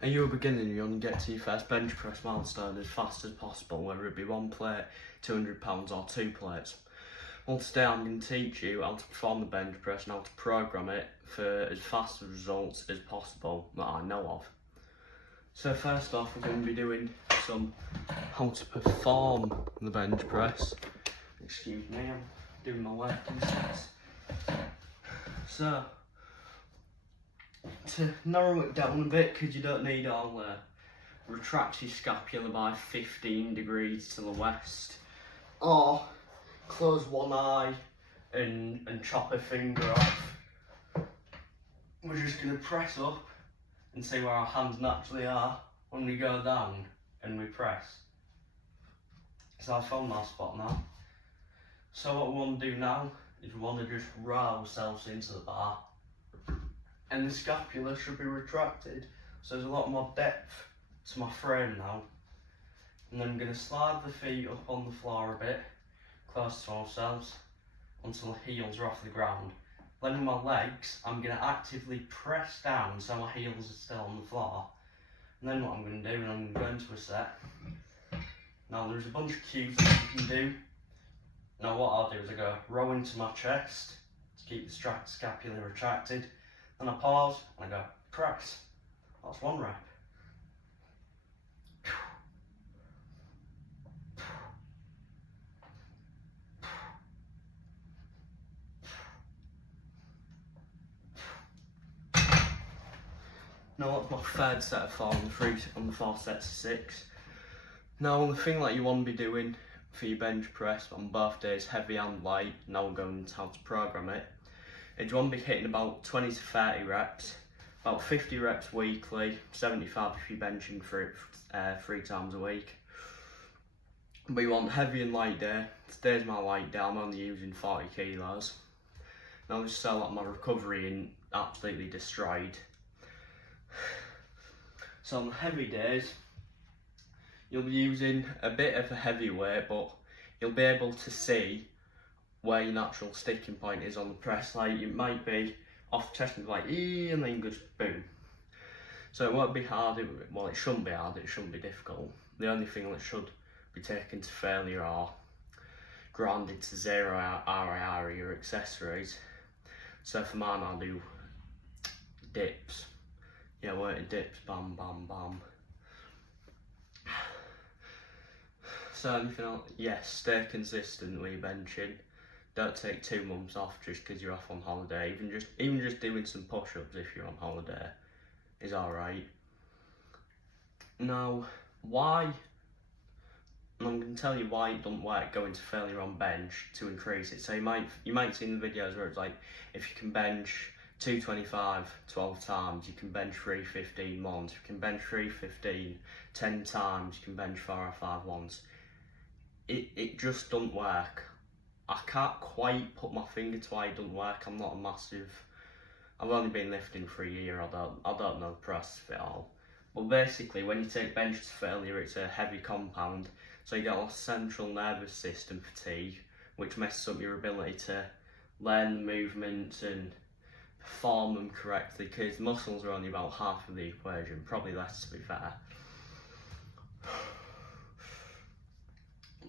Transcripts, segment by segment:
Are you a beginner and you want to get to your first bench press milestone as fast as possible, whether it be one plate, £200 or 2 plates? Well, today I'm going to teach you how to perform the bench press and how to program it for as fast of results as possible that I know of. So first off, we're going to be doing some how to perform the bench press. Excuse me, I'm doing my working sets. So, to narrow it down a bit, because you don't need all retract your scapula by 15 degrees to the west, or close one eye and chop a finger off. We're just going to press up and see where our hands naturally are when we go down and we press. So I found my spot now. So what we want to do now is we want to just roll ourselves into the bar, and the scapula should be retracted, so there's a lot more depth to my frame now. And then I'm going to slide the feet up on the floor a bit, close to ourselves, until the heels are off the ground. Then with my legs, I'm going to actively press down so my heels are still on the floor. And then what I'm going to do, and I'm going to go into a set. Now there's a bunch of cues that you can do. Now what I'll do is I go row into my chest to keep the scapula retracted. Then I pause and I go press. That's one rep. Now that's my third set of 4 on the 4 sets of 6. Now the thing that you want to be doing for your bench press on both days, heavy and light, now we're going into how to program it, is you want to be hitting about 20 to 30 reps, about 50 reps weekly, 75 if you're benching for it 3 times a week. But you want heavy and light day. Today's my light day, I'm only using 40 kilos. Now just so that my recovery isn't absolutely destroyed. So on the heavy days, you'll be using a bit of a heavy weight, but you'll be able to see where your natural sticking point is on the press. Like it might be off the chest and be like, and then just boom. So it won't be hard, well it shouldn't be hard, it shouldn't be difficult. The only thing that should be taken to failure or grounded to 0 RIR your accessories. So for mine I'll do dips. Yeah, weighted dips, bam, bam, bam. So anything else? Yes, stay consistent with your benching. Don't take 2 months off just because you're off on holiday. Even just doing some push-ups if you're on holiday is alright. Now, why? And I'm going to tell you why it doesn't work going to failure on bench to increase it. So you might see in the videos where it's like, if you can bench 225 12 times, you can bench 315 once. If you can bench 315 10 times, you can bench 4 or 5 once. It just doesn't work. I can't quite put my finger to why it doesn't work. I'm not a massive, I've only been lifting for a year, I don't know the process of it all. But basically when you take bench to failure, it's a heavy compound, so you get a central nervous system fatigue, which messes up your ability to learn the movements and perform them correctly, because muscles are only about half of the equation, probably less to be fair.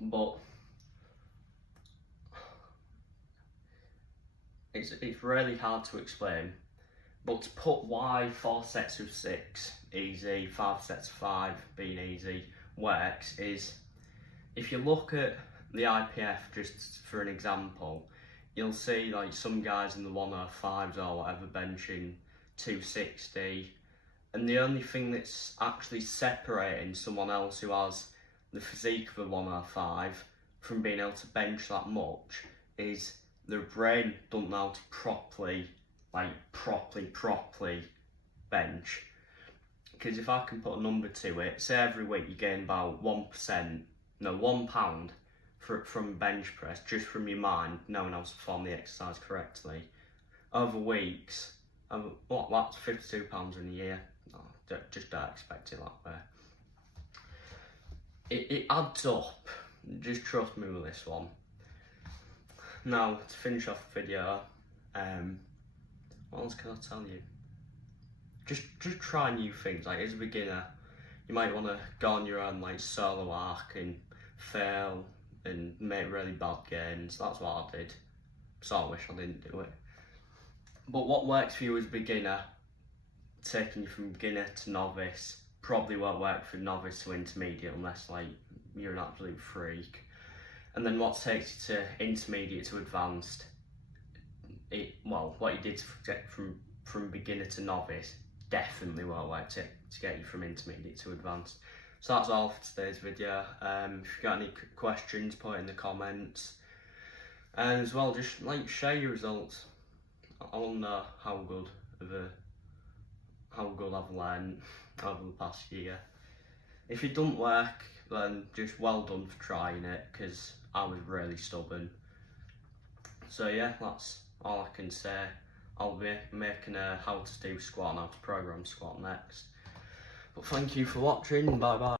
But it's really hard to explain. But to put why 4 sets of 6 easy, 5 sets of 5 being easy works is, if you look at the IPF just for an example, you'll see like some guys in the 105s or whatever benching 260, and the only thing that's actually separating someone else who has the physique of a 105 from being able to bench that much is their brain doesn't know how to properly bench. Because if I can put a number to it, say every week you gain about 1 pound from bench press, just from your mind knowing how to perform the exercise correctly. Over weeks, that's £52 in a year. No, just don't expect it that way. It adds up, just trust me with this one. Now, to finish off the video, what else can I tell you? just try new things. Like as a beginner, you might want to go on your own like solo arc and fail and make really bad games. That's what I did. So I wish I didn't do it. But what works for you as a beginner, taking you from beginner to novice, probably won't work for novice to intermediate unless like you're an absolute freak. And then what takes you to intermediate to advanced, what you did to get from beginner to novice definitely won't work to get you from intermediate to advanced. So that's all for today's video. If you've got any questions, put it in the comments. And as well, just like share your results. I want to know how good I've learned over the past year. If it doesn't work, then just well done for trying it, because I was really stubborn. So yeah, that's all I can say. I'll be making a how to do squat and how to program squat next. But thank you for watching, bye bye.